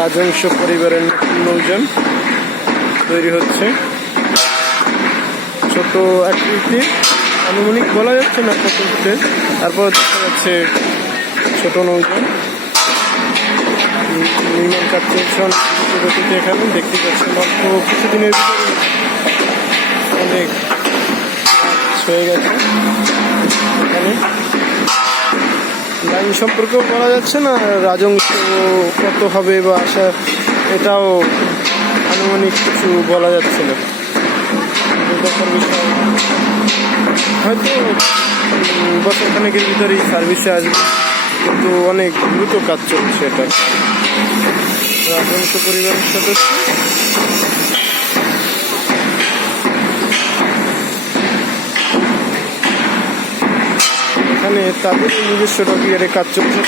রাজংশ পরিবারের নতুন নৌযান তৈরি হচ্ছে। ছোট আকৃতি। আনুমানিক বলা যাচ্ছে না ফুটের তারপর দেখা যাচ্ছে ছোট নৌযান। নির্মাণ কাজ চলছে অনেক এখানে। দেখতে পাচ্ছেন অল্প কিছুদিনের অনেক হয়ে গেছে। লাইন সম্পর্কেও বলা যাচ্ছে না রাজংশ কত হবে বা আশা, এটাও আনুমানিক কিছু বলা যাচ্ছে না। হয়তো বছর খানেকের ভিতরেই সার্ভিসে আসবে, কিন্তু অনেক দ্রুত কাজ চলছে এটা। রাজংশ পরিবারের সদস্য এখানে তাদের নিজস্ব ডকিয়ারে কাজ চলছে।